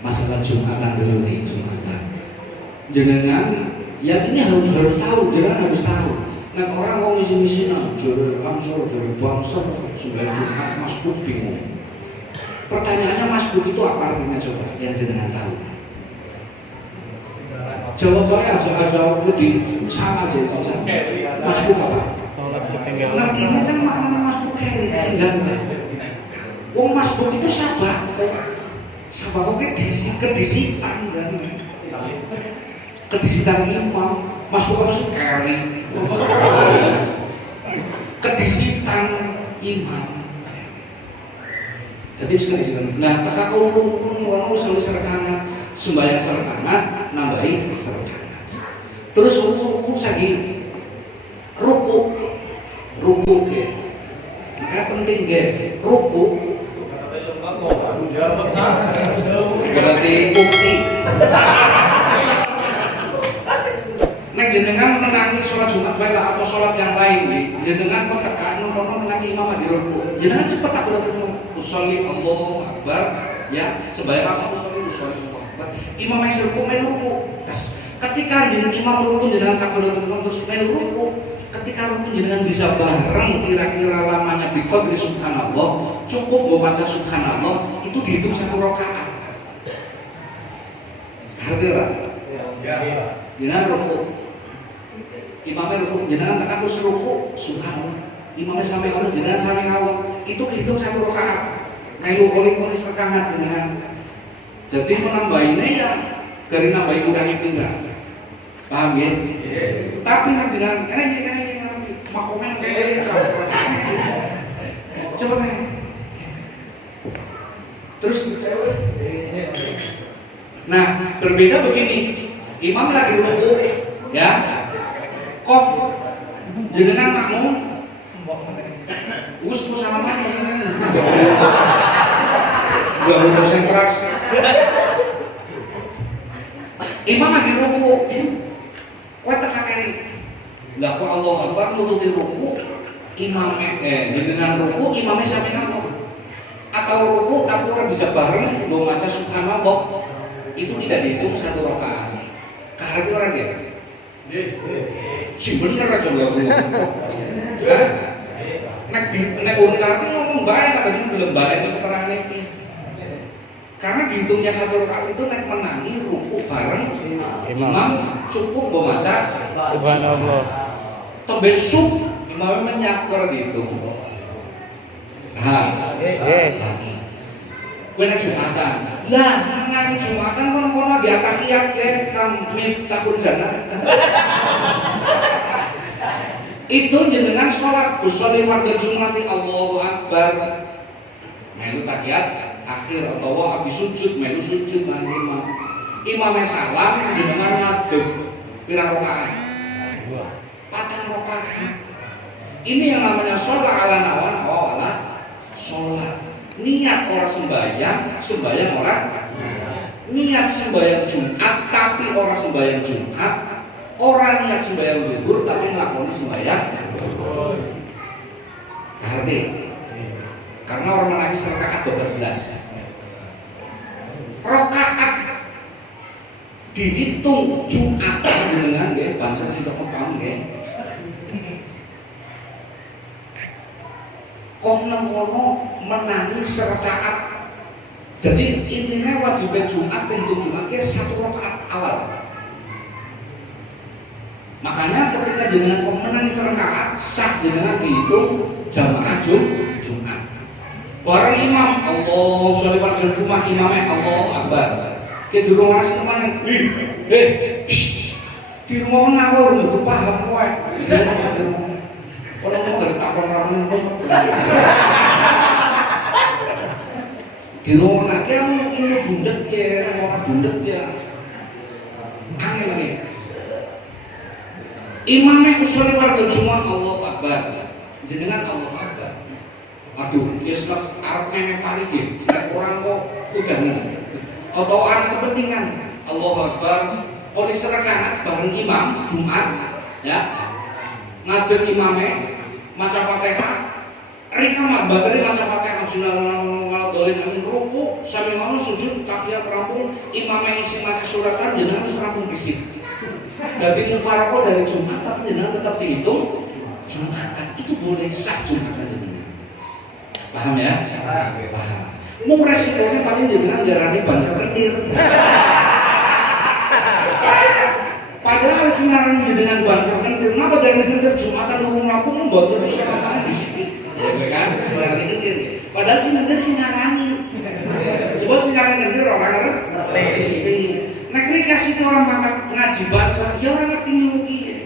masalah Jumatan dulu nih, Jumatan. Jenengan yang ini harus tahu, jenengan harus tahu. Nah orang mau ngisi-ngisi juru Ansor, juru Bangsor, sudah Jumat masbuk bingung. Pertanyaannya masbuk itu apa artinya coba yang jenengan tahu? Jawabannya jawab di sama aja saja. Masbuk apa? Ngertinya kan maknanya masbuk kayak ketinggalan. Wong masbuk itu sabar kok kedisitan jadi kedisitan imam. Masbuk apa sih? Keri kedisitan imam. Jadi sekali nah teka ulun selalu serkangan sembahyang serkangan nambahin serkangan. Terus ruku lagi ruku ke makanya penting ke ruku berarti bukti. Nek jenengan menangi sholat Jumat bae lah atau sholat yang lain nih, jenengan kok tekan nonton menangi imam lagi ruku. Jenengan cepet tak boleh usolli Allahu Akbar ya, sembahyang apa usolli Allahu Akbar. Imam yang ruku melu ruku. Ketika imam ruku jenengan tak boleh terus melu ruku. Ketika ruku jenengan bisa bareng kira-kira lamanya biqadri subhanallah, cukup membaca subhanallah itu dihitung satu rakaat. Ngerti ora? Ya. Jenengan ruku. Imamnya ruku, jenengan tekan terus ruku, subhanallah. Imamnya sampai Allah, jenengan sampai Allah. Itu dihitung satu rakaat. Melu oleh rakaat jenengan. Jadi menambahinnya ya dari nambahin kurang. Paham ya? Tapi nanti jangan ini makomen kayak coba nih. Terus nah berbeda begini, imam lagi ruku ya, kok jenengan makmum us salaman nggak konsentrasi. Imam lagi ruku, kau tekan ini. Lah kok Allah Akbar nututi ruku, imamnya jenengan ruku, imamnya sampai Allah. Atau ruku tapi orang bisa bareng mau baca subhanallah, itu tidak dihitung satu rakaat. Karena itu orang ya. Simpel kan aja nggak boleh. Nek urun karena ngomong baik kata dia belum baik itu keterangan ini. Karena dihitungnya satu rakaat itu nek menangi ruku bareng imam cukup membaca subhanallah. Tembe sub imam menyakor gitu. Nah, kowe nek Jumatan. Nah, ngani Jumatan kono-kono lagi tahiyat ke Kang Miftahul Jannah. Itu jenengan sholat usolli fardhu Jumati Allahu Akbar. Melu tahiyat akhir atau habis sujud melu sujud nang imam. Imamnya salam jenengan ngadeg pirang rakaat? 4 rakaat. Ini yang namanya sholat ala nawan awala sholat. Niat orang sembahyang orang niat sembahyang Jumat tapi orang sembahyang Jumat, orang niat sembahyang zuhur tapi nglakoni sembahyang ngerti? Karena orang menangis rakaat 12 rakaat dihitung Jumat dengan nggih bangsa sing paham nggih. Kok nemono menangis rakaat. Jadi intinya wajib Jumat kehitung Jumat ke 1 rakaat awal. Makanya ketika jenengan menangis rakaat sah jenengan dihitung jamaah Jumat. Bareng imam Allah sholli fardhu Jumat imamnya Allah Akbar. Ke di rumah nasi teman di rumah ngawur untuk paham kowe. Kalau mau dari takon ramen di rumah lagi ini bundet ya, orang bundet ya, angin lagi. Imamnya usul fardhu Jumat Allah Akbar, jenengan Allah Akbar. Aduh, Islam Arab nenek pari gitu, orang kok udah nih, atau ada kepentingan Allah Akbar. Oleh serakaat bareng imam Jumat, ya. Ngadeg imamnya maca Fatihah, rika mak bakari maca Fatihah Bismillahirrahmanirrahim dolin amin ruku sami ngono sujud tahiyat rampung imamnya isi maca surat kan jenengan wis rampung pisit. Dadi mufaraqah dari Jumat tapi jenengan tetap dihitung Jumatan. Itu boleh sah Jumatan jenengan. Paham ya? Paham. Mung resikonya paling jenengan jarane banser kentir. Padahal singarane jenengan banser kentir, napa jarane kentir Jumatan urung rampung mboten bisa ramane di situ. Ya kan? Singarane kentir. Padahal singarane. Sebab singarane kentir orang ngerti. Nek kasih ke orang makan ngaji banser, ya orang ngerti ilmu kiye.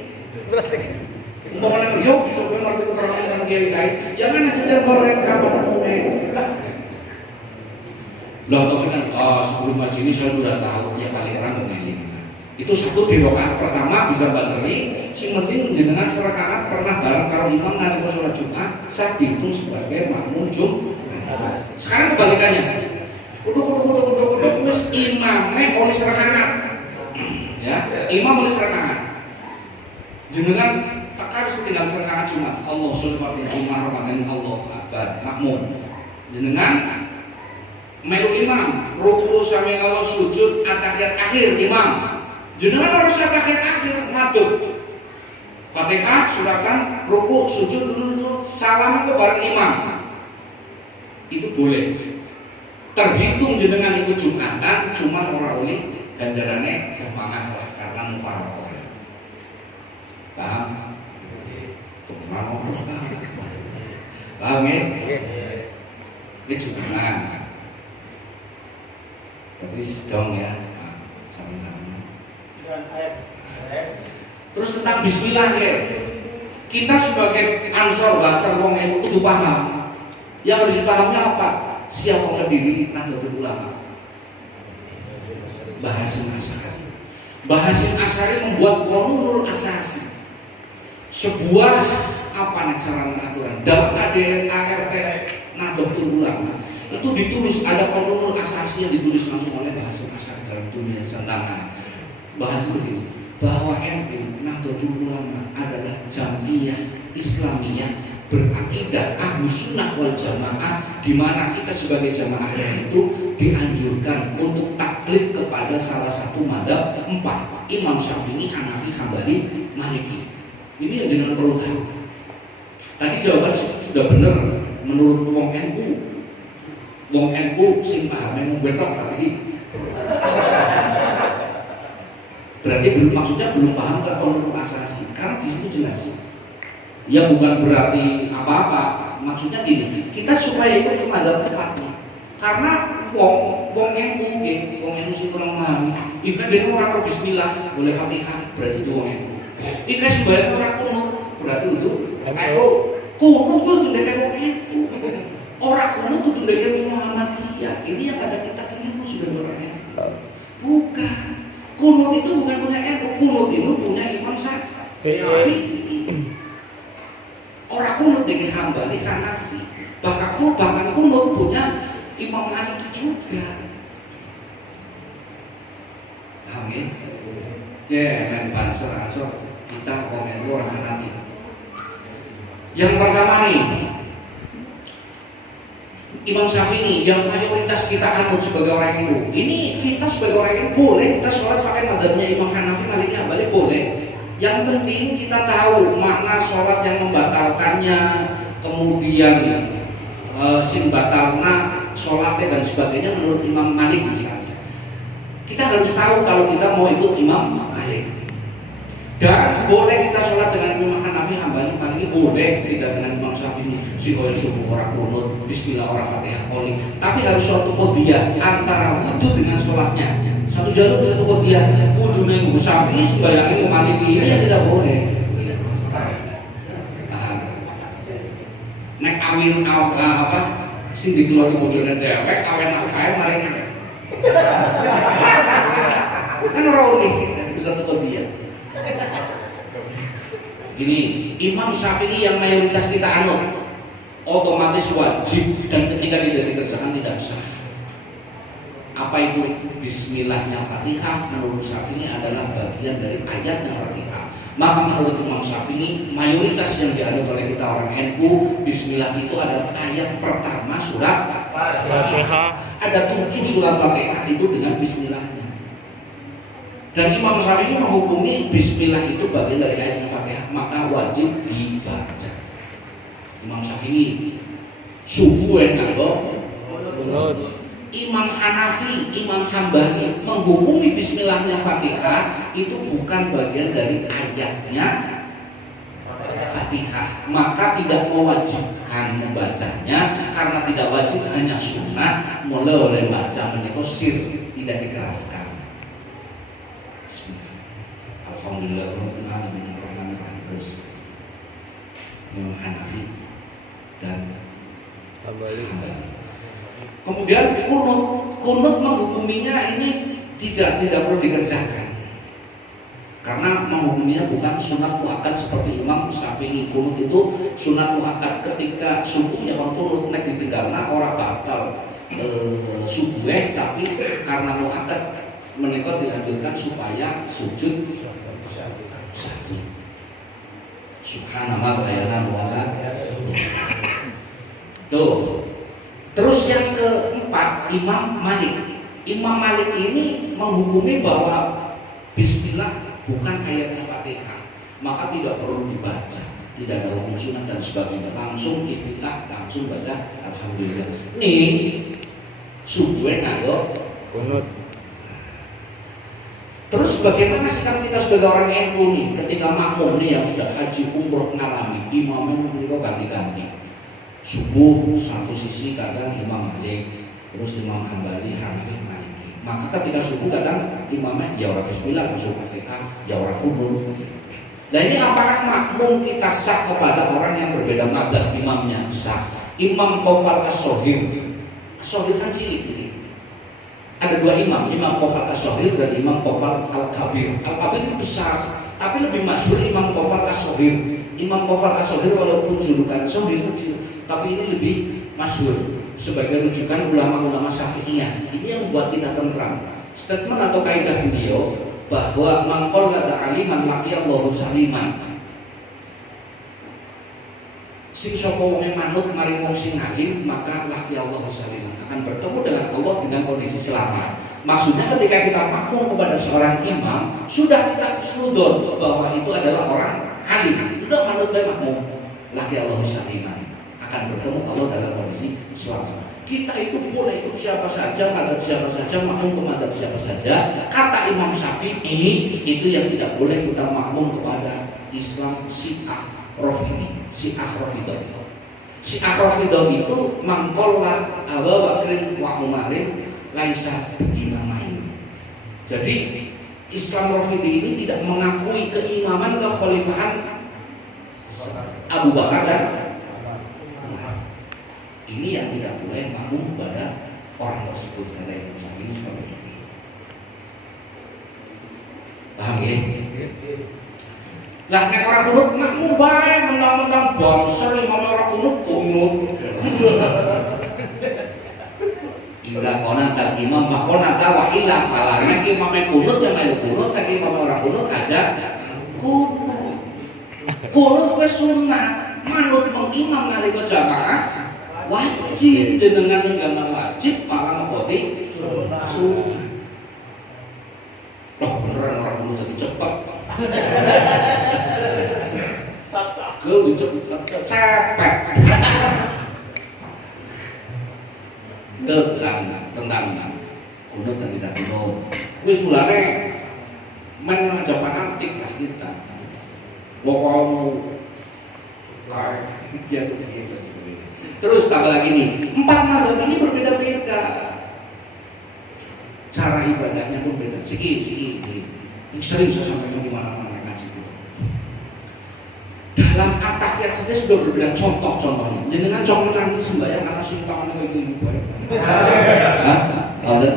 Umpamanya yo bisa kowe ngerti keterangan kiai kiai, jangan aja goreng kapan ngomongnya. Loh tapi kan sebelum ngaji ini saya sudah tahu ya paling orang mengeling. Itu satu di rakaat pertama bisa banteri, sing penting jenengan serakaat pernah bareng karo imam nalika salat Jumat, sah dihitung sebagai makmum Jumat. Sekarang kebalikannya. Kudu wis imame oleh serakaat. Ya, imam oleh serakaat. Jenengan tekan tinggal serakaat Jumat. Allah subhanahu wa ta'ala Ramadan Allah akbar makmum. Jenengan melu imam, ruku sami Allah sujud at-tahiyat akhir imam. Jenengan harus at-tahiyat akhir ngaduk. Fatihah suratan, ruku, sujud, salam ke bareng imam. Itu boleh. Terhitung jenengan itu Jumatan, cuma orang oleh ganjarannya jamaah lah karena mufaraqah. Paham? Paham ya? Ini Jumatan. Tapi dong ya, sampai namanya. Terus tentang Bismillah ya, kita sebagai ansor bangsa wong NU itu paham. Yang harus dipahamnya apa? Siapa pendiri Nahdlatul Ulama? Bahasin Asy'ari. Bahasin Asy'ari membuat Qanunul Asasi, sebuah apa nih cara aturan dalam ART Nahdlatul Ulama. Itu ditulis ada Qanunul Asasi yang ditulis langsung oleh Bahasin Asy'ari dalam dunia sandangan. Bahas begini, bahwa NU Nahdlatul Ulama adalah Jam'iyah Islamiyah berakidah Ahlus Sunnah wal Jamaah, di mana kita sebagai jamaahnya itu dianjurkan untuk taklid kepada salah satu madzhab 4, Imam Syafi'i, Hanafi, Hambali, Maliki. Ini yang jenengan perlu tahu. Tadi jawaban sudah benar menurut wong NU. Wong NU sing paham yang betok tadi. Berarti maksudnya belum paham ke Qanunul Asasi. Karena di situ jelas. Ya bukan berarti apa-apa. Maksudnya gini, kita supaya ikut ke madzhab 4-nya. Karena wong NU nggih, wong NU sing kurang memahami. Ika jadi orang pro bismillah, boleh Fatihah, berarti itu wong NU. Ika sembahyang orang kunut, berarti itu NU. Kunut kudu ndek wong NU. Orang kunut kudu ndek Muhammadiyah. Ini yang ada kita keliru sebagai orang NU. Bukan. Kunut itu bukan punya NU, kunut itu punya Imam Syafi'i. Orang kunut dengan Hambali, Hanafi. Bahkan kunut punya Imam Maliki juga. Paham ya? Ya, dan banser kita komen orang nanti. Yang pertama nih, Imam Syafi'i yang mayoritas kita anut sebagai orang NU. Ini kita sebagai orang NU boleh kita sholat pakai madzhabnya Imam Hanafi, Maliki, Hambali boleh. Yang penting kita tahu makna sholat yang membatalkannya, kemudian sin batalna sholatnya dan sebagainya menurut Imam Malik misalnya. Kita harus tahu kalau kita mau ikut Imam Malik. Dan boleh kita sholat dengan Imam Hanafi, Hambali, Maliki boleh, tidak dengan Imam Syafi'i. Si oleh subuh orang kunut, Bismillah orang Fatihah oleh. Tapi harus suatu qodiyah antara wudhu dengan sholatnya. Satu jalur satu qodiyah. Wudhu dengan Syafi'i sembayangin Maliki ini yang tidak boleh. Nek awin apa? Sing dikeluar di bojone dewek, awen aku kae mari. Kan ora oleh bisa satu qodiyah. Gini, Imam Syafi'i yang mayoritas kita anut otomatis wajib dan ketika tidak dikerjakan tidak sah. Apa itu Bismillahnya Fatihah? Menurut Syafi'i adalah bagian dari ayatnya Fatihah. Maka menurut Imam Syafi'i mayoritas yang dianut oleh kita orang NU, Bismillah itu adalah ayat pertama surat Fatihah. Ada 7 surat Fatihah itu dengan bismillahnya. Dan Imam Syafi'i menghukumi bismillah itu bagian dari ayat Fatihah, maka wajib dibaca. Imam Syafi'i subuh nganggo Kunut. Imam Hanafi, Imam Hambali menghukumi bismillahnya Fatihah itu bukan bagian dari ayatnya Fatihah, maka tidak mewajibkan membacanya karena tidak wajib, hanya sunnah. Mulai oleh baca menika sir, tidak dikeraskan. Bismillah. Alhamdulillahirabbil alamin arrahmanir rahim. Terus Imam Hanafi dan Hambali. Kemudian kunut menghukuminya ini tidak perlu dikerjakan. Karena menghukuminya bukan sunat muakkad seperti Imam Syafi'i. Kunut itu sunat muakkad, ketika subuh ya kunut nek ditinggalna ora batal subuh, tapi karena muakkad menika dianjurkan supaya sujud satu. Subhanallah ayana wala. Tuh. Terus yang keempat Imam Malik. Imam Malik ini menghukumi bahwa bismillah bukan ayatnya Fatihah, maka tidak perlu dibaca, tidak ada hukum sunat dan sebagainya, langsung iftitah, langsung baca alhamdulillah. Nih subuh nganggo Kunut. Terus bagaimana sikap kita sebagai orang NU nih ketika makmum nih yang sudah haji umroh ngalami imamnya beliau ganti-ganti, subuh satu sisi kadang Imam Malik, terus Imam Hambali, Hanafi, Maliki. Maka ketika subuh kadang imamnya ya orang bismillah langsung Fatihah, ya orang kunut. Nah ini apakah makmum kita sah kepada orang yang berbeda madzhab imamnya? Sah. Imam Qofal As-Sohir, As-Sohir kan cilik ini. Ada 2 imam, Imam Qofal As-Sohir dan Imam Qofal Al-Kabir. Al-Kabir itu besar, tapi lebih masyhur Imam Qofal As-Sohir. Imam Qofal As-Sohir walaupun julukan Sohir kecil, tapi ini lebih masyhur sebagai rujukan ulama-ulama Syafi'iyah. Ini yang membuat kita tentram. Statement atau kaidah beliau bahwa mangkol lada aliman laqiyallahu saliman. Sing sapa wong manut maring wong sing alim, maka laqiyallahu saliman, akan bertemu dengan Allah dengan kondisi selamat. Maksudnya ketika kita makmum kepada seorang imam, sudah kita husnudzon bahwa itu adalah orang alim, itu sudah manut dan makmum, laqiyallahu saliman, akan bertemu Allah dalam kondisi selamat. Kita itu boleh ikut siapa saja, madhab siapa saja, makmum ke madhab siapa saja. Kata Imam Syafi'i, itu yang tidak boleh kita makmum kepada Islam Syiah Rafidhi. Syiah Rafidah. Syiah Rafidah itu mangkola Abu Bakrin wa Umarin laisa imamain. Jadi Islam Rafidhi ini tidak mengakui keimaman kekhalifahan Abu Bakar dan ini yang tidak boleh makmum pada orang tersebut, kata Imam Syafi'i seperti ini. Paham ya? Lah nek orang kunut makmum bae mentang-mentang bangsa imam orang kunut. Ila konan tal imam fakona wa ila fala. Nek imame kunut yang melu kunut, nek imam orang kunut aja kunut. Kunut wis sunah, manut mengimam nalika jamaah wajib, dengan agama wajib malah ngepoti sunnah. Loh beneran orang dulu tadi cepet. Gue dicepet cepet. Tentang kunut dan tidak kunut. Wis mulane men aja fanatik lah kita. Wong kayak gitu. Terus tambah lagi nih, 4 mazhab ini berbeda-beda. Cara ibadahnya pun beda. Segi. Ini sering saya sampaikan di mana-mana ngaji. Dalam at-tahiyat saja sudah berbeda contoh-contohnya. Jenengan contoh nanti sembahyang karena sing tangannya kayak gini bae. Hah? Ada?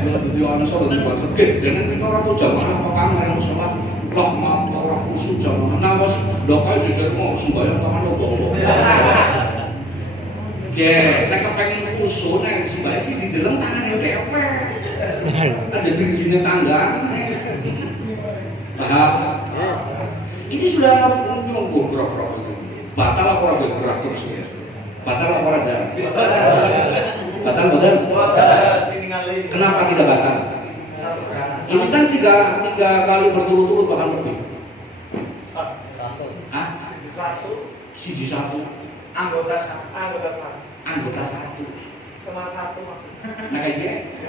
Jadi ana salat di bahasa dengan kita ora tau jamaah apa kamar yang salat. Lah mau orang kusuk jamaah nawas doa jujur mau sembahyang tangan lo bawa. Nek kepengen kusuk nek sembahyang sih di dalam tangan dewe. Ada diri tangga. Paham? Ini sudah nyonggo gerak-gerak itu. Batal apa ora gerak terus ya. Batal apa raja? Batal betul? Kenapa tidak batal? Ini kan tiga kali berturut-turut bahkan lebih. Siji satu. Anggota satu. Anggota satu. Sama satu maksudnya. Nah kayak gitu.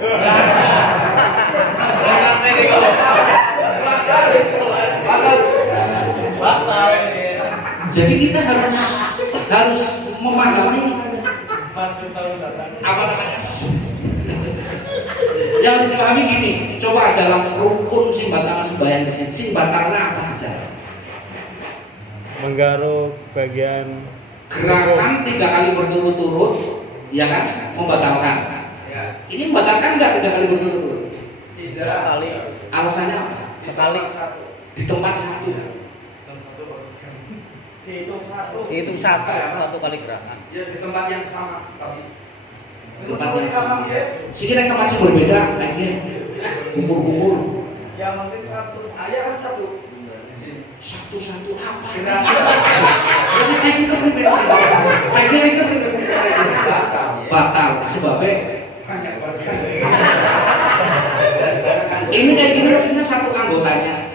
Batal. Jadi kita harus memahami apa namanya. Ya harus memahami gini. Coba dalam rukun simbatana sembahyang di sini, simbatana apa saja? Menggaruk bagian Gerakan 3 kali berturut-turut, ya kan? Membatalkan. Ya. Ini membatalkan nggak 3 kali berturut-turut? Tidak. Sekali. Alasannya apa? Sekali satu. Di tempat satu. Dihitung satu kali gerakan. Ya di tempat yang sama tapi. Di tempat yang sama. Sini naik tempat yang berbeda, naiknya kumpul-kumpul. Yang penting satu. Ayah kan satu. Satu-satu apa? Ini kayak gitu batal sebabnya ini kayak gini maksudnya satu anggotanya.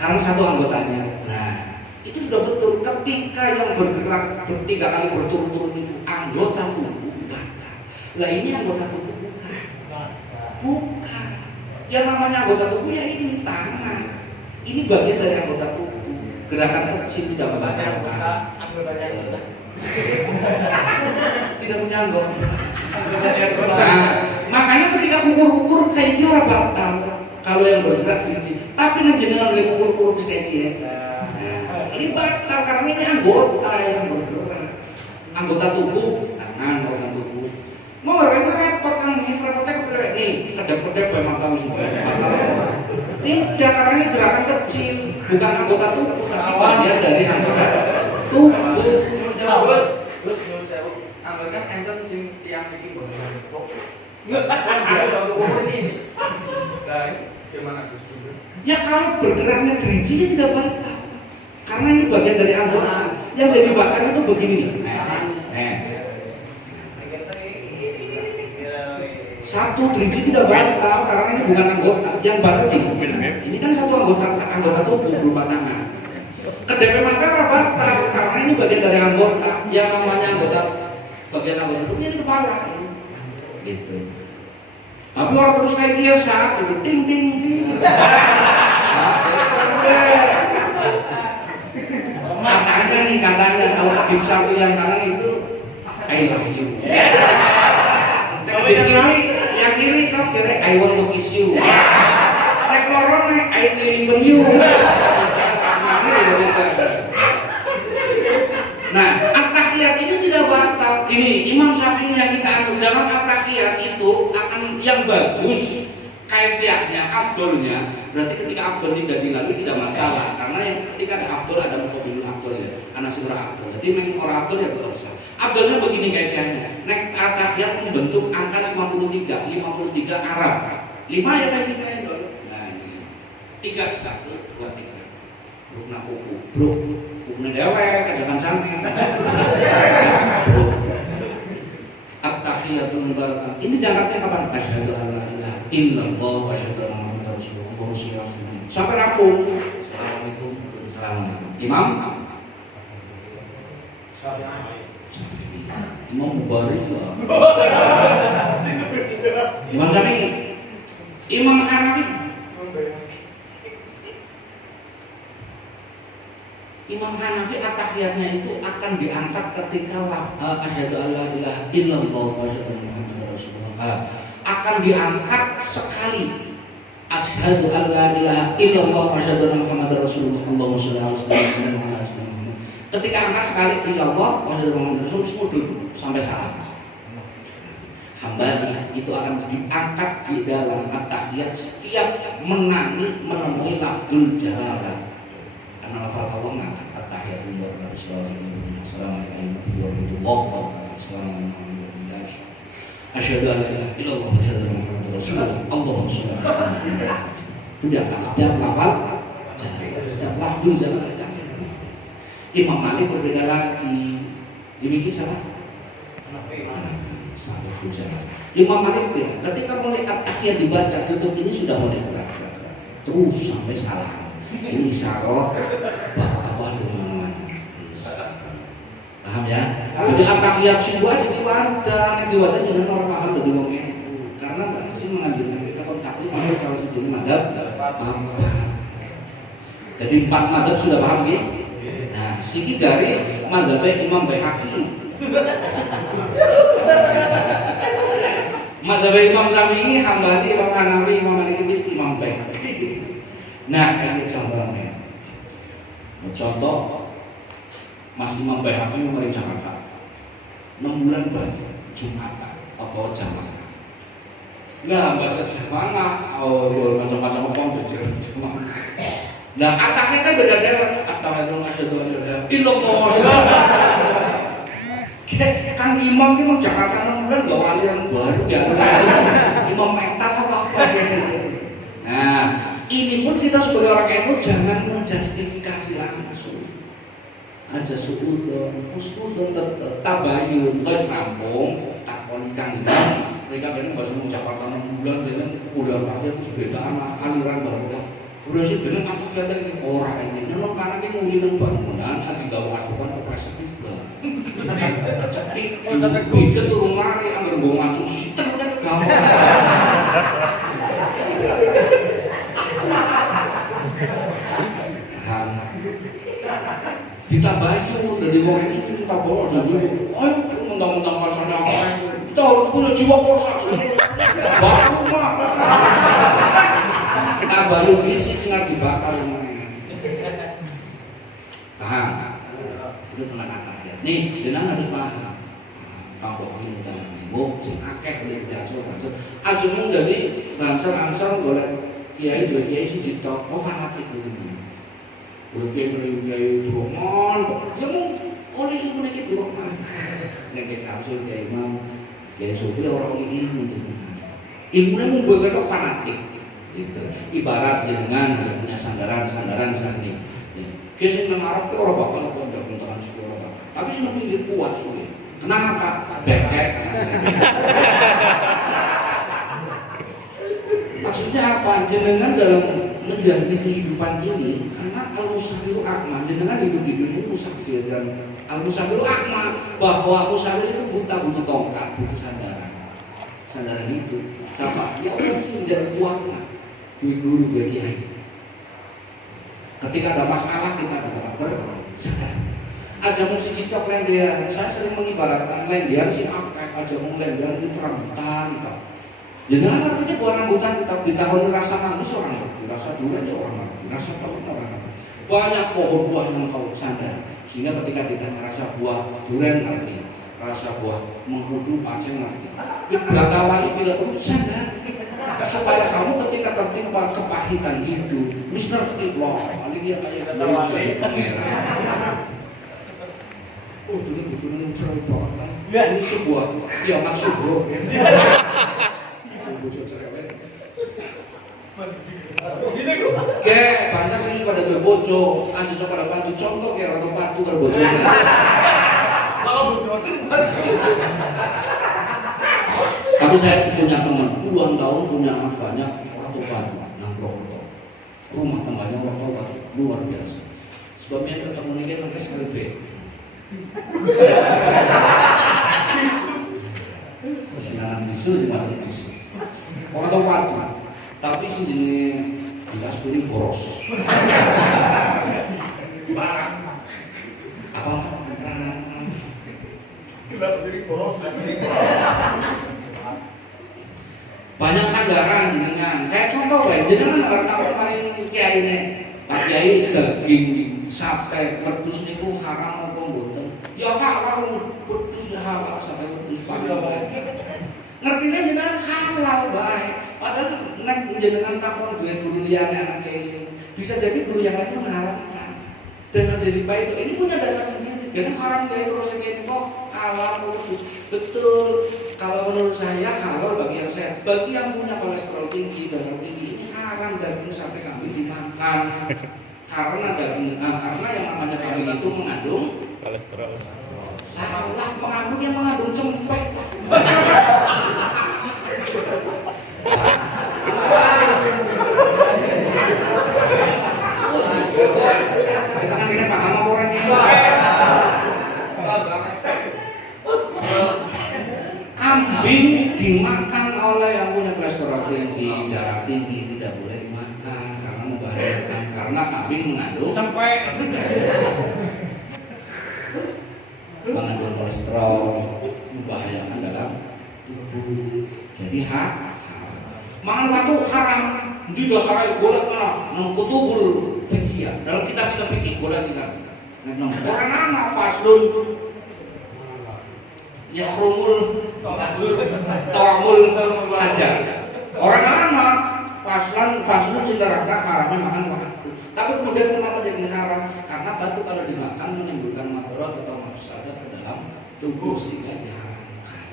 Karena satu anggotanya. Nah, itu sudah betul ketika yang bergerak 3 kali berturut-turut itu anggota tubuh batal. Lah ini anggota tubuh bukan. Yang namanya anggota tubuh ya ini tangan. Ini bagian dari anggota tubuh. Gerakan kecil tidak membatalkan. Tidak punya anggota. Nah, makanya ketika ukur-ukur kayak gitu orang batal. Kalau yang bergerak kecil. Tapi nanti dengan oleh ukur-ukur kayak gitu. Nah, ini batal karena ini anggota yang bergerak. Anggota tubuh, tangan, anggota tubuh. Mau itu repot kan nih, repotnya nih, kedap-kedap memang tahu sudah batal. Tidak, karena ini gerakan kecil, bukan anggota tubuh, tapi bagian dari anggota tubuh. Terus anggota enten yang bikin bodoh. Kan biasa untuk ini. Nah, gimana Gus? Ya kalau bergeraknya dirijinya tidak batal, karena ini bagian dari anggota. Yang jadi batal itu begini nih. Satu diriji tidak batal karena ini bukan anggota. Yang batal ini kan satu anggota tubuh berupa tangan. Kedep mata batal karena ini bagian dari anggota. Yang namanya bagian anggota tubuh ini kepala. Gitu. Tapi orang terus kayak biasa, ting ting ting. Katanya kalau di satu yang kanan itu I love you. Di kiri, yang kiri kau kira I want to kiss you. Nek lorong nek I deliver you. Nah, at-tahiyat itu tidak batal. Ini Imam Syafi'i yang kita anut dalam at-tahiyat itu akan yang bagus kaifiahnya, abdulnya. Berarti ketika abdul tidak dilalui tidak masalah. Karena yang ketika ada abdul ada muqabil abdulnya, ana surah abdul. Jadi memang orang abdul ya tetap bisa. Abdulnya begini kaifiahnya. Nek at-tahiyat membentuk angka 53 Arab. 5 ya kan kita ini. Nah, ini. 3 1 2 3. Rukna kuku, bro. Kukunya dewek, jangan sampai. At-tahiyatul mubarakah. Ini diangkatnya kapan? Asyhadu alla ilaha illallah wa asyhadu anna muhammadar rasulullah. Sampai rampung. Assalamualaikum warahmatullahi wabarakatuh. Imam Syafi'i. Imam Mubarak lah. Imam Syafi'i. Imam Hanafi. Imam Hanafi at-tahiyatnya itu akan diangkat ketika asyhadu alla ilaha illallah wa asyhadu anna muhammadar rasulullah. Akan diangkat sekali. Asyhadu alla ilaha illallah wa asyhadu anna muhammadar rasulullah. Allahumma shalli ala sayyidina Muhammad. Ketika angkat sekali illallah wa asyhadu anna muhammadar rasulullah semua sampai salah. Hambali itu akan diangkat di dalam at-tahiyat setiap menemui lafzul jalalah. Karena lafal Allah mengangkat at-tahiyatul lillahi assalamualaikum warahmatullahi wabarakatuh. Assalamualaikum asyhadu an la ilaha illallah wa asyhadu anna muhammadar rasulullah. Allahumma shalli ala sayyidina. Itu diangkat setiap lafal setiap lafzul jalalah. Imam Malik berbeda lagi. Demikian siapa? Satu saja. Imam Malik bilang, ketika mulai at-tahiyat dibaca, tutup ini sudah mulai gerak-gerak terus sampai salah. Ini isyarat bahwa Allah di mana-mana. Paham ya? Jadi at-tahiyat semua jadi wadah, nek diwadah jangan orang paham dari wong itu. Karena pasti mengajarkan kita kon taklid ini salah satu madzhab empat. Jadi 4 madzhab sudah paham ya? Nah, siki dari madzhab Imam Baihaqi. Madzhab Imam Syafi'i, Hambali, Imam Hanafi, Imam Maliki, Imam Baihaqi. Nah, ini contohnya. Contoh Mas Imam Baihaqi memberi Jakarta 6 bulan banyak Jumatan atau jamaah. Nah, bahasa jamaah, macam-macam apa belajar jamaah. Nah, ataknya kan beda-beda. Ataknya masyaallah illallah. Kang Imam itu Jakarta 6 bulan gak aliran baru ya. Imam mental apa Nah, ini pun kita sebagai orang NU jangan menjustifikasi langsung. Aja suudon, husnudon, tabayun, terus rampung, takoni Kang Imam. Mereka kan bahasa Jakarta 6 bulan dengan udah pakai terus beda sama aliran baru. Udah sih dengan apa kelihatan orang ini, memang karena kita mulai dengan bangunan, lagi gak mau adukan ke presiden juga. Kecetik, pijet turun lari, ambil bawa macam sistem kan kegampang. Ditabayun dari wong itu kita bawa jujur. Oh, mentang-mentang pacarnya apa itu? Kita harus punya jiwa korsa. Baru mah. Kita baru visi cengar dibakar rumahnya. Paham? Itu teman anak ya. Nih, jenengan harus paham. Kampung kita ini, sing akeh nek diatur aja. Aja mung dari bangsal-angsal golek kiai siji tok, fanatik iki. Udah kiai Roman, ya mau oleh ilmu nek Roman. Nek Samsul kiai Imam, kiai Sofi orang ilmu jenengan. Ilmunya mau bergerak fanatik. Gitu. Ibarat jenengan harus punya sandaran misalnya nih. Kiai sing nang Arab ki ora bakal pondok bentangan suara. Tapi sing pinggir kuat suwe. Kenapa? Beket. Maksudnya apa? Jenengan dalam menjalani kehidupan ini karena al-musafir akma, jenengan hidup di dunia ini musafir dan al-musafir akma, bahwa musafir itu butuh tongkat, butuh sandaran itu siapa? Ya Allah sudah jadi tuannya di guru dari kiai. Ketika ada masalah kita dapat bersadar. Aja mau si citok lendian, saya sering mengibaratkan lendian si akeh, aja mau lendian itu rambutan. Jangan artinya buah rambutan tetap di tahun rasa manis orang ngerti, rasa durian ya orang ngerti, rasa tahun orang ngerti. Banyak pohon buah yang kau sadar, sehingga ketika ditanya rasa buah durian ngerti, rasa buah mengkudu pacen ngerti. Berkata lagi bila perlu sadar, supaya kamu ketika tertimpa kepahitan hidup, Mister Iqbal, dia kayak jadi pangeran. Oh dulu bujurnya cerai banget. Ini sebuah kiamat subuh. Oke, bangsa sini pada terbojo, aja coba ada bantu contoh ya atau patu terbojone. Tapi saya punya teman, puluhan tahun punya anak banyak, atau bantu, nangkrong rumah tangganya orang luar biasa. Sebabnya ketemu ini kan sampai sekali B. Kesenangan bisu di mata bisu. Orang tahu waktu, tapi sini jelas ini boros. Apa? Jelas ini boros. Banyak sandaran jenengan. Kayak contoh jenengan nggak tahu kemarin kiai ini, Pak Kiai daging sate pedus niku haram apa mboten? Ya halal, pedus ya halal, sate pedus halal. Ngertine jenengan halal bae. Padahal nek jenengan takon duwe guru liyane anak kiai, bisa jadi guru yang lain mengharamkan. Dan terjadi baik itu ini punya dasar sendiri. Jadi haram kiai terus kiai kok halal pedus. Betul. Kalau menurut saya halal bagi yang sehat, bagi yang punya kolesterol tinggi, darah tinggi ini haram daging sate kambing dimakan. Karena yang namanya kambing itu mengandung kolesterol. Salah, mengandung yang mengandung cempek. Kita kan ini paham apa orang ini? Kambing dimakan oleh yang punya kolesterol tinggi, darah tinggi tidak boleh dimakan karena membahayakan. Karena kambing mengandung mengandung kolesterol, membahayakan dalam tubuh. Jadi mangan watu haram. Di dasar boleh mana? Nangkutubul fikih. Dalam kitab-kitab fikih boleh tidak. Orang anak faslun ya rumul tawamul aja. Orang anak faslun cinta haramnya makan batu. Tapi kemudian kenapa jadi haram? Karena batu kalau dimakan menimbulkan madarat atau mafsadat ke dalam tubuh sehingga diharamkan.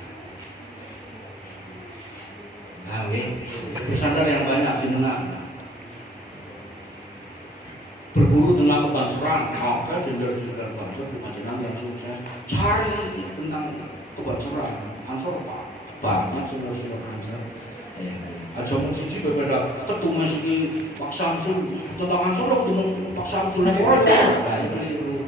Nah, pesantren yang banyak jenengan berburu tentang kebanseran, maka jenderal-jenderal bangsa di Majenang yang sukses cari tentang kebanseran, ansor apa? Banyak saudara-saudara ansor. Aja mau suci berbeda ketemu segi Pak Samsul tentang ansor ketemu Pak Samsul nek ora ya. Nah itu.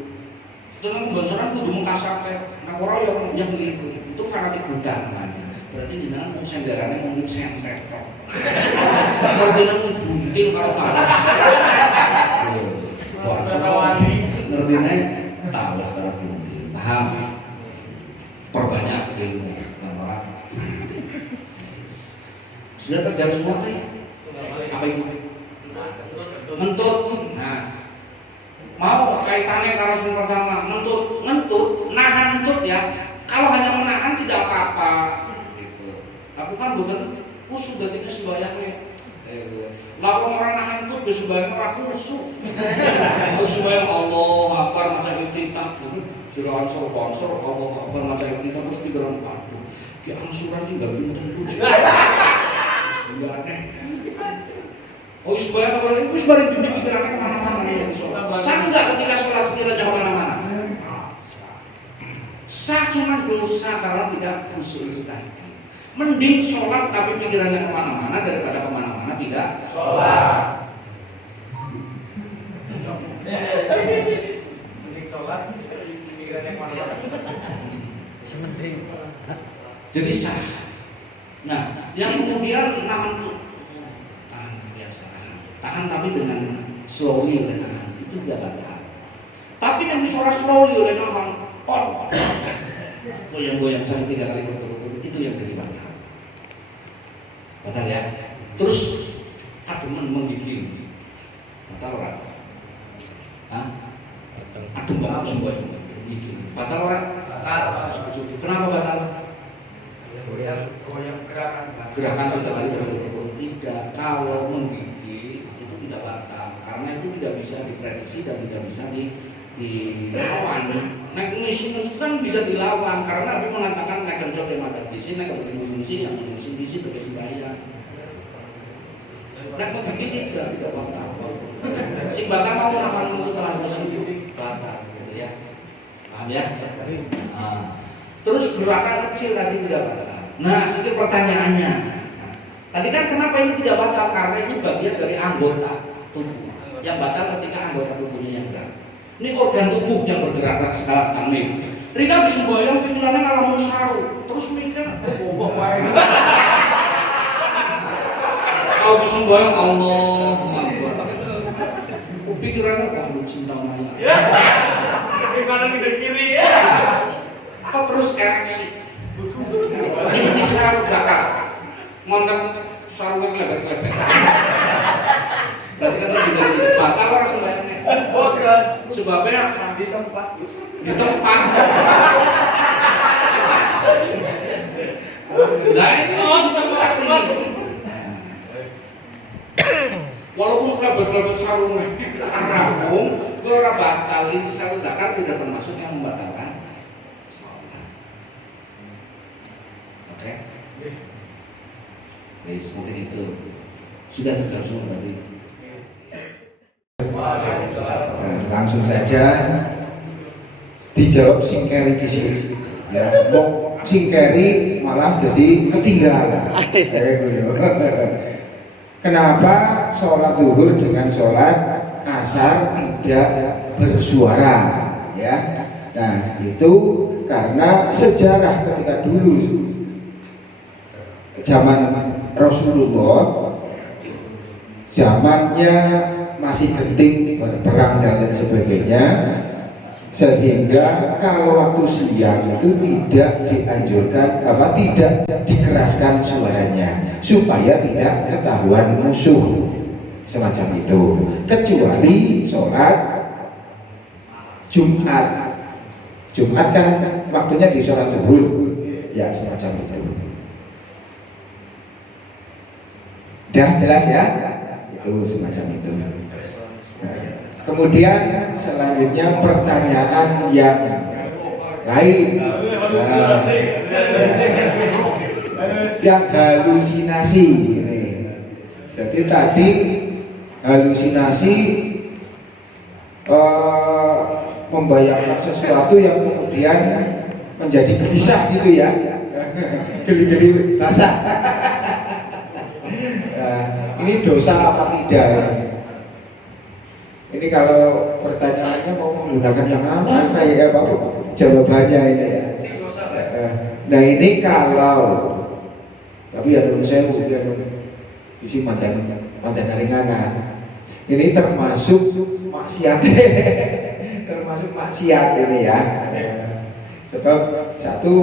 Tentang kebanseran kudu mengkasate. Nek ora ya keliru. Itu fanatik Buddha namanya. Berarti jenengan mau senderane mau sentet tok. Berarti nang buntil karo talas. Ngertine talas karo buntil. Paham? Perbanyak ilmu orang. Sudah terjawab semua kan? Apa itu? Ngentut. Nah, mau kaitannya karo yang pertama, ngentut, nahan ngentut ya. Kalau hanya menahan tidak apa-apa. Tapi kan bukan khusus berarti itu sembahyangnya. Lalu orang nahan itu bersembahyang orang khusus. Kalau sembahyang Allah Akbar macam iftitah, sirahan sponsor Allah Akbar macam iftitah terus digerak padu. Ki angsuran tinggal bintang tujuh. Sebenarnya. Oh sembahyang apa lagi? Wis bareng dunia pikirannya kemana-mana ya. Sah nggak ketika sholat kita jangan kemana-mana? Sah cuma dosa karena tidak khusyuk itu tadi. Mending sholat tapi pikirannya kemana-mana daripada kemana-mana tidak sholat. Mending sholat pikirannya kemana-mana. Jadi sah. Nah, yang kemudian tahan biasa tahan tapi dengan slowly oleh tahan itu tidak batal. Tapi yang sholat slowly oleh orang goyang-goyang sampai 3 kali berturut-turut itu yang jadi batal. Batal ya. Terus ademan menggigil. Batal orang. Hah? Adem banget semua menggigil. Batal orang? Batal. Kenapa batal? Gerakan 3 kali berturut-turut tidak. Kalau menggigil itu tidak batal karena itu tidak bisa diprediksi dan tidak bisa dilawan. Nek ngisi kan bisa dilawan karena Nabi mengatakan nek kencot yang ada di sini, nek ketemu ngisi yang ngisi di sini begitu bahaya. Nek begini tidak batal. Si batal mau makan untuk harus batal gitu ya. Paham ya? Nah, terus gerakan kecil tadi tidak batal. Nah, sedikit pertanyaannya. Nah, tadi kan kenapa ini tidak batal? Karena ini bagian dari anggota tubuh. Yang batal ketika anggota tubuhnya yang gerak. Ini organ tubuh yang bergerak skala tanif. Rika bisa bayang pikirannya ngalamun saru, terus mikir, oh baik. Kalau bisa bayang Allah, pikirannya lu cinta Maya. Gimana kita kiri ya? Kok terus ereksi? Ini bisa gakak, ngontak sarungnya kelebet-kelebet. Berarti kan lebih dari batal orang sembahyangnya. Sebabnya apa? Di tempat. Nah itu di tempat ini. Walaupun kelebet-kelebet sarungnya akan rampung, orang batal ini sarung zakar tidak termasuk yang membatalkan sholat. Oke? Baik, mungkin itu sudah terjawab semua tadi. Langsung saja dijawab singkeri kisi ya mau singkeri malah jadi ketinggalan kayak gitu. Kenapa sholat zuhur dengan sholat asar tidak bersuara ya? Nah itu karena sejarah ketika dulu zaman Rasulullah, zamannya masih genting berperang dan lain sebagainya, sehingga kalau waktu siang itu tidak dianjurkan tidak dikeraskan suaranya supaya tidak ketahuan musuh semacam itu, kecuali sholat Jumat kan waktunya di sholat zuhur ya semacam itu. Udah jelas ya, itu semacam itu. Kemudian selanjutnya pertanyaan yang lain, yang halusinasi. Jadi tadi halusinasi membayangkan sesuatu yang kemudian menjadi gelisah gitu ya, geli-geli basah. Ini dosa apa tidak? Ini kalau pertanyaannya mau menggunakan yang mana ya Bapak? Jawabannya ini ya. Nah ini kalau, tapi ya saya bukan isi mantan haringana. Ini termasuk maksiat, termasuk maksiat ini ya. Sebab satu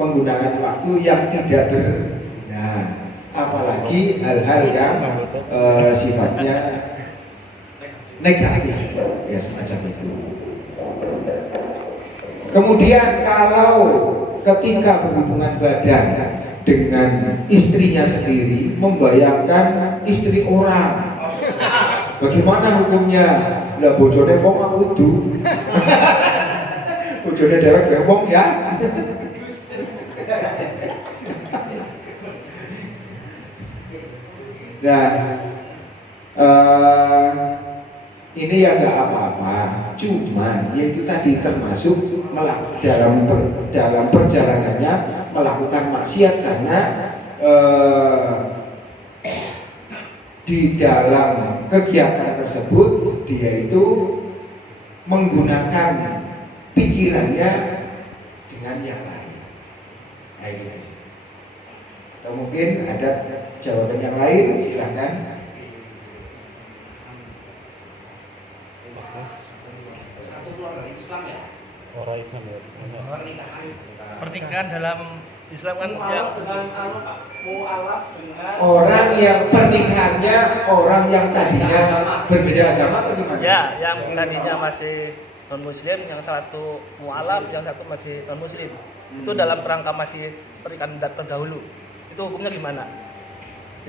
menggunakan waktu yang tidak berguna, apalagi hal-hal yang sifatnya negatif ya semacam itu. Kemudian kalau ketika berhubungan badan dengan istrinya sendiri membayangkan istri orang, bagaimana hukumnya? Lah bojone wong apa kudu? Bojone dhewek wong ya. Nah, ini ya nggak apa-apa, cuman yaitu tadi termasuk dalam perjalanannya melakukan maksiat karena di dalam kegiatan tersebut dia itu menggunakan pikirannya dengan yang lain, kayak gitu. Atau mungkin ada jawaban yang lain, silakan. Orang Islam ya. Pernikahan dalam Islam kan ya Orang yang pernikahannya orang yang tadinya berbeda agama atau gimana? ya, yang tadinya masih non muslim, yang satu mualaf, yang satu masih non muslim. Itu dalam kerangka masih pernikahan terdahulu. Itu hukumnya gimana?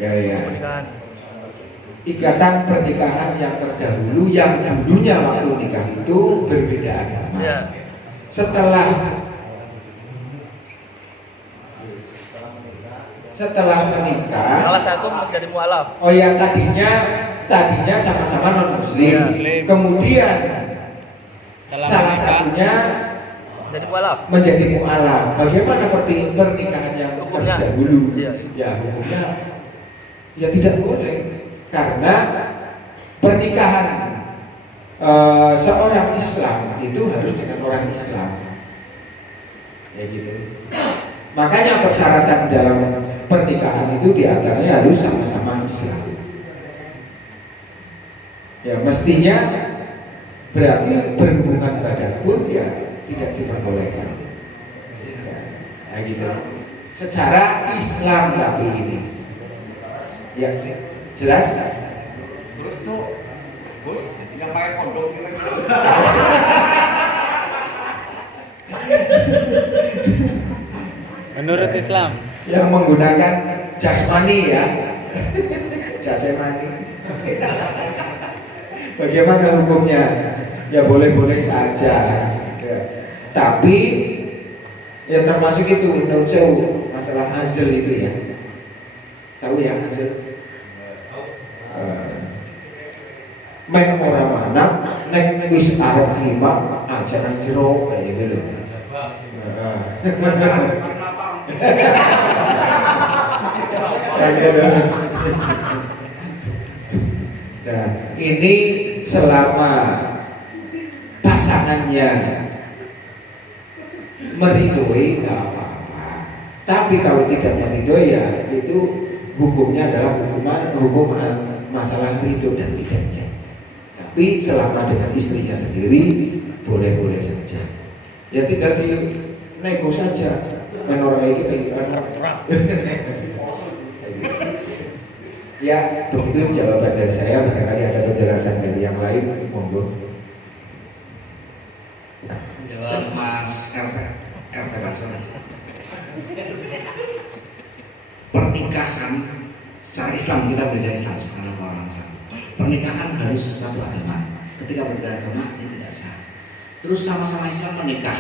Ya. Pernikahan. Ikatan pernikahan yang terdahulu yang dulunya waktu nikah itu berbeda agama. Ya. Setelah menikah, Salah satu menjadi mualaf. oh ya tadinya sama-sama non muslim. Ya. Kemudian salah satunya Jadi mualaf. menjadi mualaf. Bagaimana pernikahan yang Hukumnya? terdahulu? Iya. Ya hukumnya ya tidak boleh karena pernikahan seorang Islam itu harus dengan orang Islam, ya gitu. Makanya persyaratan dalam pernikahan itu diantaranya harus sama-sama Islam. Ya mestinya berarti berhubungan badan pun ya tidak diperbolehkan. Ya, nah gitu. Secara Islam tapi ini, ya jelas. Terus tuh bos yang pakai kondom kira-kira. Menurut Islam, Yang menggunakan jasmani ya, jasmani. Bagaimana hukumnya? Ya boleh-boleh saja. Ya. Tapi ya termasuk itu menurut saya masalah azal itu ya. Tahu ya azal? Men ora manap, nek wis arep klima ajaran jero kayak gitu loh. Nah, ini selama pasangannya meridhoi nggak apa-apa. Tapi kalau tidak meridhoi ya itu hukumnya adalah hukum masalah ridho dan tidaknya. Tapi selama dengan istrinya sendiri boleh-boleh saja. Ya tinggal di nego saja. Menor lagi Ya, begitu jawaban dari saya. Barangkali ada penjelasan dari yang lain, monggo. Jawab Mas RT Banser. Pernikahan secara Islam, kita belajar Islam sekarang orang Islam. Pernikahan harus satu agama. Ketika berbeda agama itu tidak sah. Terus sama-sama Islam menikah,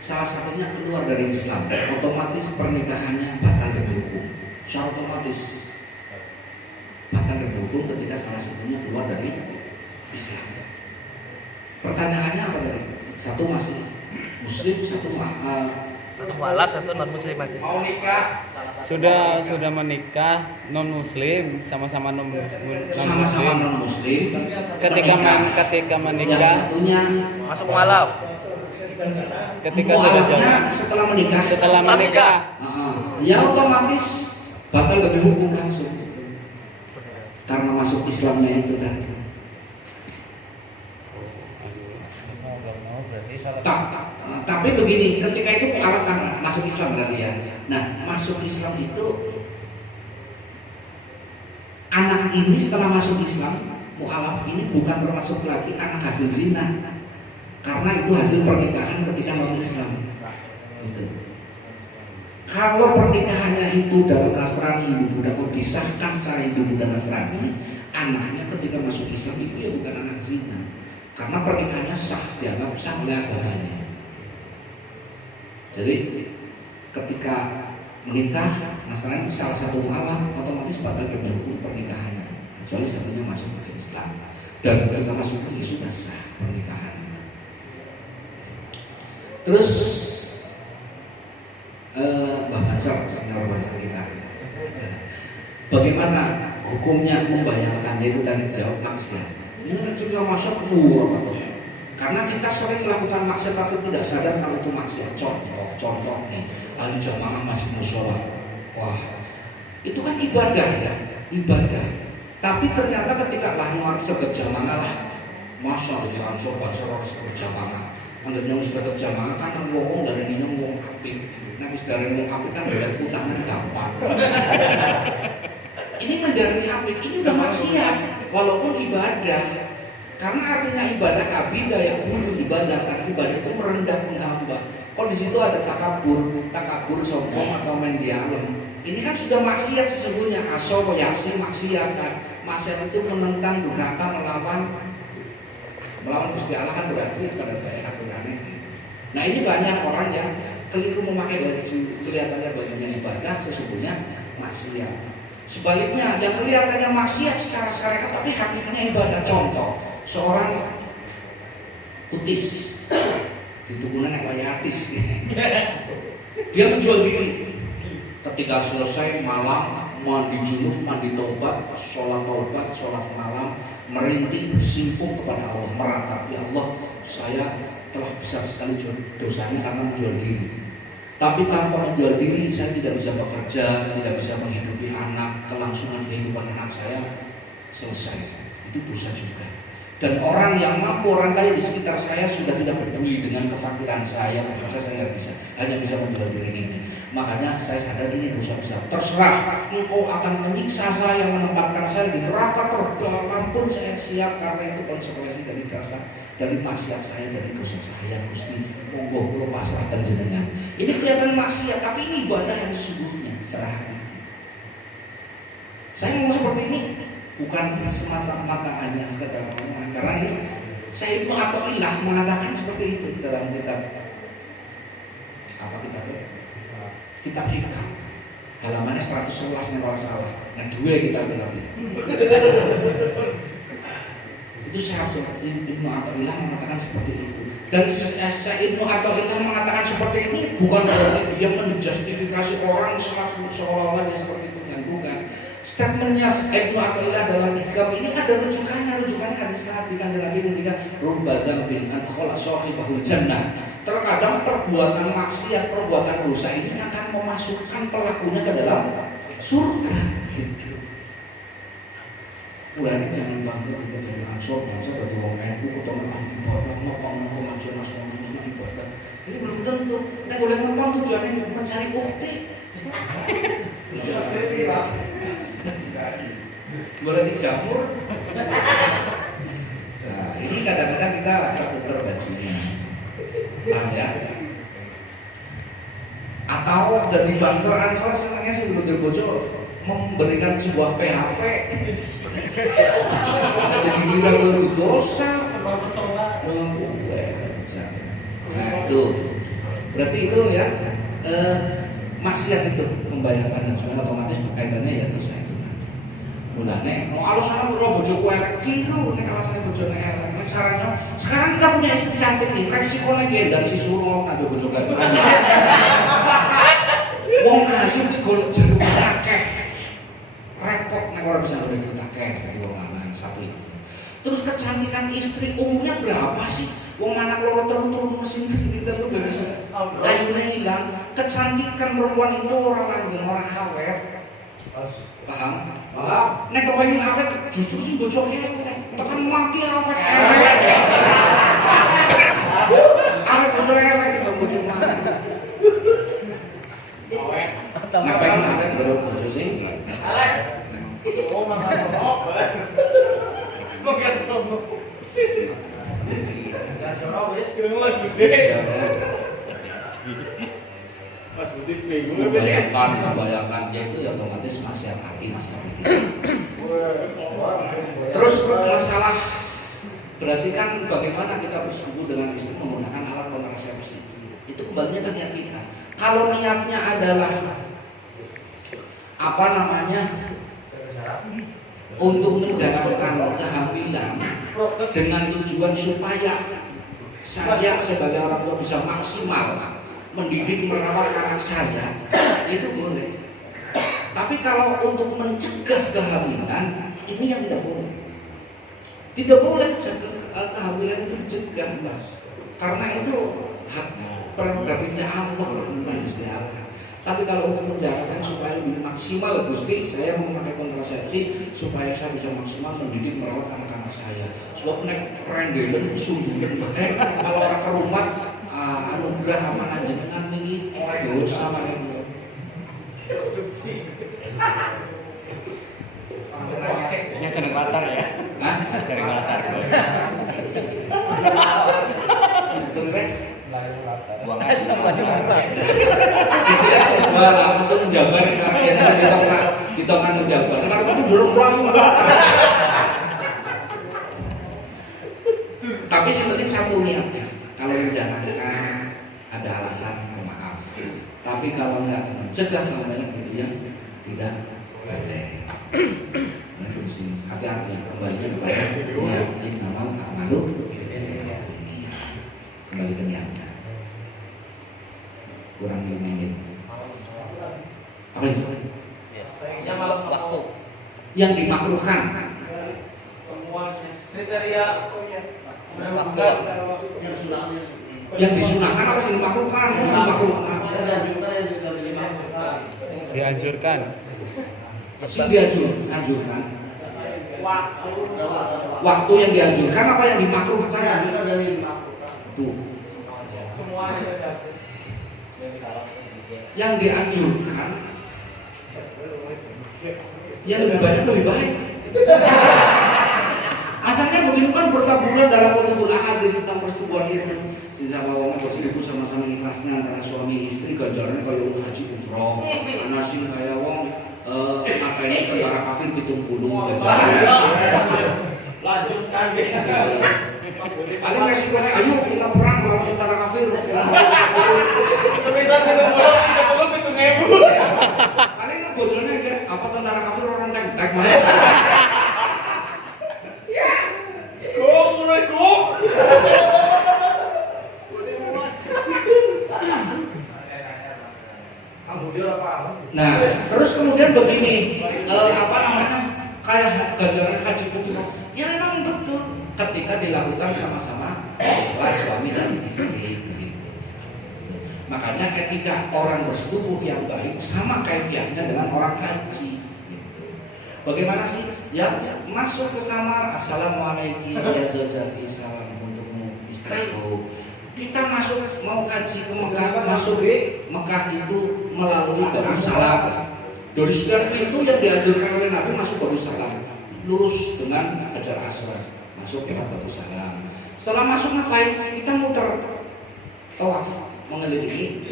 salah satunya keluar dari Islam, otomatis pernikahannya batal demi hukum. Secara otomatis batal demi hukum ketika salah satunya keluar dari Islam. Pertanyaannya apa tadi? Satu masih Muslim, satu mualaf, satu non muslim masih. mau nikah, Sudah menikah non muslim, sama-sama non sama-sama muslim. non Muslim. Ketika yang menikah, satunya Masuk mualaf. ketika sudah mualafnya jalan, setelah menikah. Ya otomatis batal demi hukum langsung karena masuk Islamnya itu kan. Tapi begini, ketika itu mualaf kan masuk Islam berarti ya. Nah, masuk Islam itu anak ini setelah masuk Islam, mualaf ini bukan termasuk lagi anak hasil zina, karena itu hasil pernikahan ketika non Islam. Itu. Kalau pernikahannya itu dalam Nasrani Hindu Buddha disahkan secara Hindu Buddha Nasrani, anaknya ketika masuk Islam itu ya bukan anak zina, karena pernikahannya sah, dianggap sah oleh agamanya. Jadi ketika menikah Nasrani salah satu mualaf otomatis batal demi hukum pernikahannya, kecuali satunya masuk ke Islam. Dan ketika masuk ke Islam sudah sah pernikahan. Terus Mbak Banser, senior Banser kita, bagaimana hukumnya membayangkannya itu tadi jawab maksiat. Ini kan cerita masuk apa tuh? Karena kita sering melakukan maksiat tapi tidak sadar kalau itu maksiat. Contoh nih, ahli jamaah masjid mushola. Wah, itu kan ibadah ya, ibadah. Tapi ternyata ketika lahir berjamaah lah, masa ada jalan sobat harus berjamaah. Anda yang sudah berjamaah kan ngomong dari ini ngomong api. Nah, dari ngomong api kan berat utangan gampang. Ini mendarani api, ini udah maksiat, walaupun ibadah. Karena artinya ibadah abidah yang bunuh ibadah, karena ibadah itu merendahkan hamba. Oh di situ ada takabur sombong atau main dialem. Ini kan sudah maksiat sesungguhnya, aso yasin maksiat kan. Maksiat itu menentang durhaka melawan Gusti Allah kan berarti pada baik aturannya. Nah ini banyak orang yang keliru memakai baju, kelihatannya bajunya ibadah, sesungguhnya maksiat. Sebaliknya yang kelihatannya maksiat secara syariat tapi hakikatnya ibadah. Contoh, seorang tutis di tubuhnya yang layatis, dia menjual diri. Ketika selesai malam mandi junub, mandi tobat, sholat malam, merintih bersimpuh kepada Allah, meratapi Allah, saya telah besar sekali dosanya karena menjual diri. Tapi tanpa menjual diri saya tidak bisa bekerja, tidak bisa menghidupi anak, kelangsungan kehidupan anak saya selesai. Itu dosa juga. Dan orang yang mampu, orang kaya di sekitar saya sudah tidak peduli dengan kefakiran saya, maka saya nggak bisa, hanya bisa menjual diri ini. Makanya saya sadar ini dosa besar. Terserah, engkau akan menyiksa saya, menempatkan saya di neraka terdalam pun saya siap, karena itu konsekuensi dari dosa, dari maksiat saya, dari dosa saya. Gusti, monggo kula pasrahkan jenengan. Ini kelihatan maksiat, tapi ini ibadah yang sesungguhnya, serahkan. Saya ngomong seperti ini bukan semata-mata hanya sekedar omongan, karena ini saya itu atau ilah mengatakan seperti itu dalam kitab apa kitab hikam halamannya 111 kalau salah. Nah dua kita bilang Itu Syekh Ibnu Athaillah mengatakan seperti itu. Dan Syekh Ibnu Athaillah mengatakan seperti ini bukan berarti dia menjustifikasi orang seolah-olah dia seperti itu, kan, bukan. Statementnya Ibnu Athaillah dalam hikam ini ada rujukannya hadis Nabi ketika rubatan bin adkhala sahibahul jannah. Terkadang perbuatan maksiat, perbuatan dosa ini akan memasukkan pelakunya ke dalam surga. Gitu. Mulanya jangan bangga kita jadi ansor, bangsa dari wong NU atau ibadah ngopong manusia nasional itu ibadah. Ini belum tentu. Nek boleh ngopong tujuannya mencari bukti. Berarti jamur. Nah, ini kadang-kadang kita tertukar bajunya. Paham ya? Atau dari bangsa ansor senangnya sih bojo memberikan sebuah PHP. Jadi kira dosa. Nah itu berarti itu ya maksiat itu membayangkan dan sebagainya otomatis kaitannya ya dosa itu. Mulane mau alasan lo bojo elek keliru nek alasane bojone elek. Nek caranya sekarang kita punya istri cantik nih, resikonya gendang si suruh ngadu bojo ganteng. Wong ayu iki golek jeruk akeh. Repot nek ora bisa golek jeruk akeh dadi wong lanang satu itu. Terus kecantikan istri umurnya berapa sih? Wong anak loro turun mesin pinter tuh bebas. Ayune hilang. Kecantikan perempuan itu orang langgeng, orang awet. Paham? Paham. Nek kepengin awet justru sing bojo elek. Tekan mati awet elek. Awet bojo elek iki bojo mana? Awet. Nek pengen awet bojo sing elek. Oh, mangan kok. Mungkin sono. Ya sono wis Mas Budi. Mas Budi minggu membayangkan dia itu ya otomatis maksiat hati, maksiat pikiran. Terus masalah berarti kan bagaimana kita bersekutu dengan istri menggunakan alat kontrasepsi. Itu kembalinya ke niat kita. Kalau niatnya adalah apa namanya? Untuk menjalankan kehamilan dengan tujuan supaya saya sebagai orang tua bisa maksimal mendidik merawat anak saya, itu boleh. Tapi kalau untuk mencegah kehamilan, ini yang tidak boleh. Tidak boleh kehamilan itu dicegah, karena itu hak prerogatifnya Allah tentang istri Allah. Tapi kalau untuk menjalankan supaya lebih maksimal, Gusti, saya memakai kontrasepsi supaya saya bisa maksimal mendidik merawat anak-anak saya. Sebab nek rendelen sungguh baik kalau orang ke rumah anugerah amanah jenengan niki dosa marang. Ini jeneng latar ya. Hah? Jeneng latar. Betul kan? Buang aja latar. Istilah wah itu menjaban kita akan menjaban. Karena itu belum pulang. Tapi yang penting satu niatnya. Kalau menjalankan ada alasan maaf. Tapi kalau nggak mencegah namanya dia tidak boleh. Nah di sini hati-hati kembalinya kepada niat innamal a'malu binniyat. Kembali ke niatnya. Kurang 5 menit. Apa itu? Yang malam waktu. Yang dimakruhkan. Semua kriteria waktu. Yang disunahkan apa yang dimakruhkan? Dimakruhkan. Dianjurkan. Sing dianjurkan. Waktu yang dianjurkan apa yang dimakruhkan? Tuh. Yang dianjurkan yang lebih banyak lebih baik. Asalnya begitu kan bertaburan dalam kutubul ahadits tentang persetubuhan itu. Sehingga kalau orang berseribu sama-sama ikhlasnya antara suami istri ganjarannya kalau haji umroh, nasi kayak wong makanya tentara kafir pitung puluh ganjaran. Lanjutkan deh. Paling resikonya ayo kita perang lawan tentara kafir. Sebisa pitung puluh, sebelum pitung ribu. Paling kan bojone kayak apa tentara kafir orang tek mana? ganjaran haji itu? Ya memang betul ketika dilakukan sama-sama oleh suami dan istri gitu. Makanya ketika orang bersetubuh yang baik sama kaifiahnya dengan orang haji gitu. Bagaimana sih? Ya masuk ke kamar, assalamualaikum ya zaujati, salam untukmu istriku. Kita masuk mau haji ke Mekah, masuk di Mekah itu melalui Darussalam. Dari sekian pintu yang dianjurkan oleh Nabi masuk Darussalam, lurus dengan Hajar Aswad, masuk ke Darussalam. Setelah masuk ngapain? Kita muter tawaf mengelilingi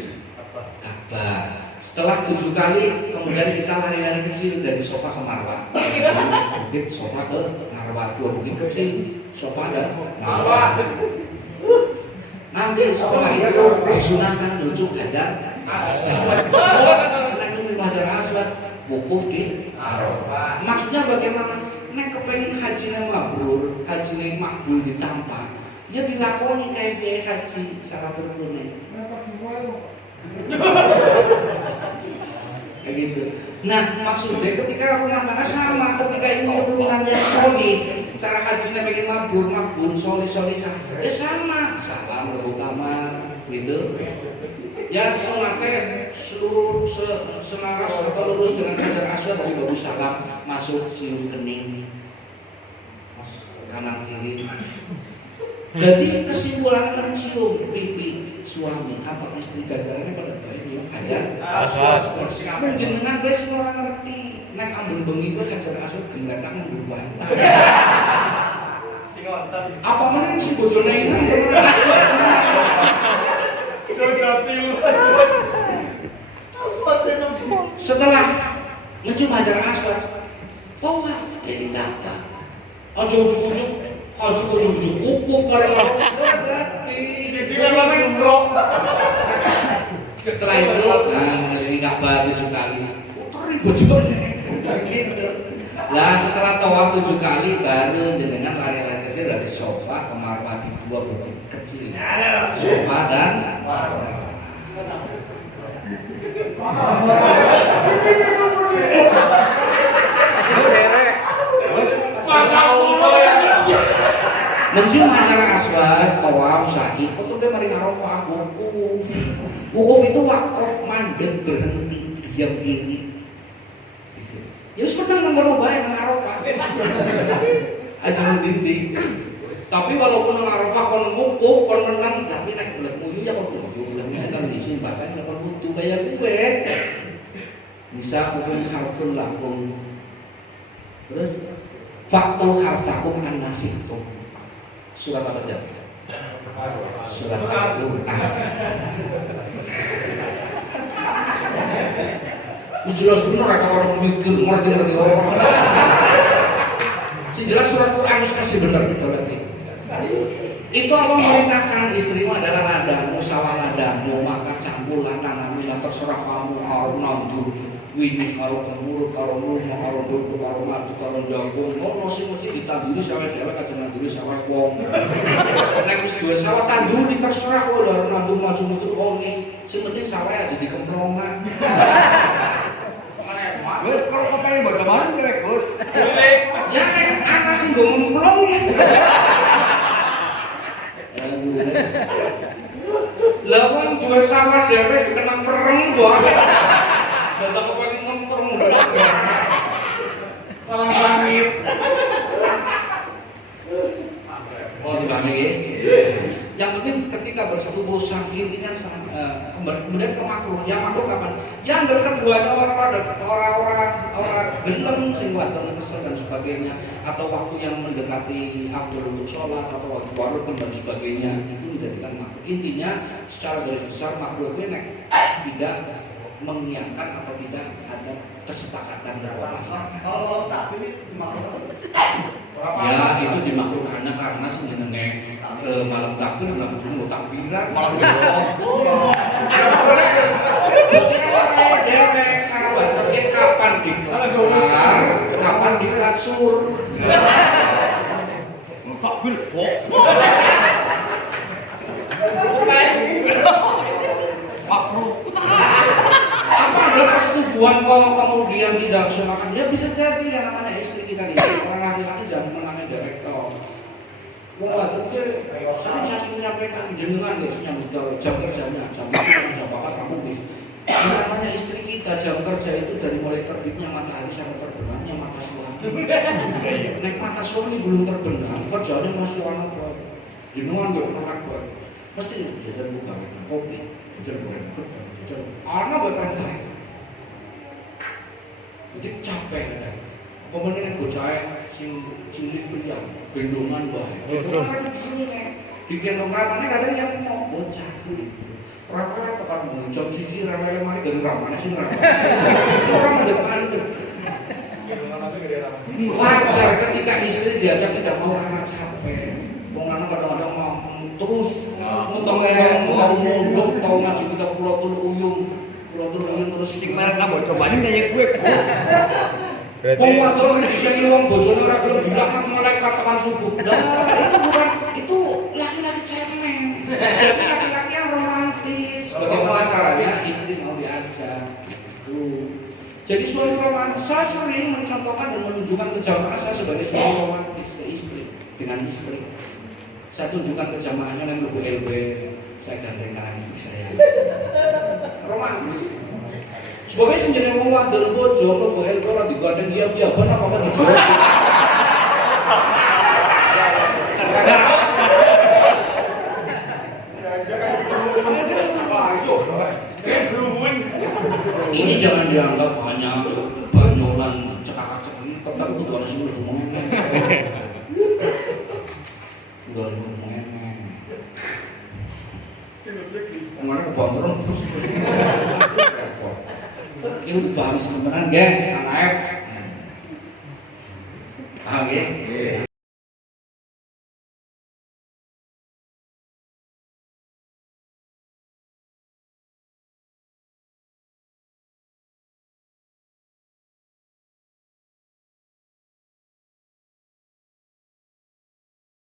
Ka'bah. Setelah 7 kali, kemudian kita lari-lari kecil dari Sofa ke Marwah. Bukit Sofa ke Marwah, 2 bukit kecil, Sofa dan Marwah. Nanti setelah itu disunahkan lucu Hajar Aswad. Hajar Aswad, wukuf di Arafah. Maksudnya bagaimana? Nek kepengen haji yang mabrur, haji yang makbul ditampa, ya dilakoni kayak biaya haji salah turunnya. Kayak gitu. Nah maksudnya ketika rumah tangga sama, ketika ini keturunannya solih, cara hajinya pengen mabrur, makbul, solihah, sama, salam lebu kamar, gitu. Ya sunatnya seluruh selaras atau lurus dengan Hajar Aswad dari Darussalam, masuk cium kening kanan kiri. Jadi kesimpulan mencium pipi suami atau istri ganjarannya pada baik ya Hajar Aswad. Mungkin dengan baik semua orang ngerti. Nek ambon bengi gue Hajar Aswad gengletak mengubah. Apa mana si bojone itu dengan Aswad? Setelah mencium Hajar Aswad, tawaf dari Ka'bah. Ojo ujuk, ukuf bareng-bareng. Setelah itu, mengelilingi Ka'bah 7 kali. Ribut juga gitu. Nah setelah tawaf 7 kali, baru jenengan lari-lari kecil dari Sofa ke Marwah di 2 bukit kecil. Sofa dan Marwah. Mencium Hajar Aswad, tawaf, sa'i, itu dia mari Arafah, wukuf. Wukuf itu wakaf, mandek, berhenti, diam diri. Ya sudah nggak baik nang Arafah. Aja dinding. Tapi walaupun nang Arafah kon wukuf, kon menang, tapi nek bulat muyu ya kon muyu, bulat muyu kan diisin bahkan ya kon butuh kayak gue. Bisa hukum harsul lakum. Terus faktu harsakum an-nasikum. Surat apa saja? Surat Al-Quran. Jelas benar ada orang mikir ngerti orang. Si jelas surat Quran kasih benar berarti. Itu Allah merintahkan istrimu adalah ladangmu, sawah ladangmu, maka campulah tanamilah terserah kamu arep nandur. Wini karo pengurut, karo rumah, karo dodo, karo madu, karo jagung. Ngono sing mesti ditanduri sawah-sawah kajen nanduri sawah wong. Nek wis duwe sawah tanduri terserah kok lho nandur maju mutu oleh. Sing penting sawah aja dikemplongan. Gus, kalau kepengen bagaimana nih Gus? Ya nek ana sing go ngemplong ya. Lah wong duwe sawah dhewe kena kereng wae. Dadak kepengen ngemplong. Salam langit. Yang penting ketika bersetubuh intinya kemudian ke makruh. Yang makruh kapan? Yang kedua ada orang gelem sing wadon kesel dan sebagainya, atau waktu yang mendekati afdal untuk sholat atau waktu warukun dan sebagainya, itu menjadikan makruh. Intinya secara garis besar makruh itu tidak mengiyakan atau tidak ada kesepakatan bahwa pasangan. Kalau tapi makruh. Ya itu dimakruhkannya karena sebenarnya malam takbir nggak perlu takbiran. Dewek cara bacanya kapan diklasar, kapan diklatsur. Takbir kok. Makruh. Apa ada persetubuhan kok kemudian tidak sunahkan? Ya bisa jadi yang namanya istri kita ini orang Saya menyampaikan jenengan guys nyambut gawe jam kerjanya, jam bakat rambut guys. Namanya istri kita jam kerja itu dari mulai terbitnya matahari sampai terbenamnya mata suami. Nek mata suami belum terbenam, kerjanya masih anak jenengan gue anak gue. Mesti jajan buka kopi, jajan goreng kerupuk, jajan anak gue perintah. Jadi capek kan. Pemenang bocah sing cilik beliau gendongan bae. Itu kan digendong ramane kadang yang mau bocah kulit. Rata-rata tekan mung jam 1 rame mari dari ramane sing ramane. Orang mendepan tuh. Wajar ketika istri diajak tidak mau karena capek. Wong lanang kadang-kadang mau terus ngomong tau maju kita pulau uyung terus Sing merek nang cobane kayak gue. Wong wadon bisa ngiwang bojone ora gelem dilaknat malaikat tekan subuh. Nah, itu laki-laki cemen. Jadi laki-laki yang romantis. Bagaimana caranya istri mau diajak itu. Jadi suami romantis, saya sering mencontohkan dan menunjukkan kejamaah saya sebagai suami romantis ke istri dengan istri. Saya tunjukkan kejamaahnya yang lebih LB. Saya gandeng dengan istri saya. Romantis. Sebabnya sing jenenge wong wadon bojo mlebu LB ora digandeng dia ben apa dijero. Ini jangan dianggap hanya banyolan cekak-cekik, tetap itu harus ngomong enek. Udah ngomong enek. Kemana kebanturan terus. Itu paham sebenarnya nggih, Kang Aep. Paham nggih?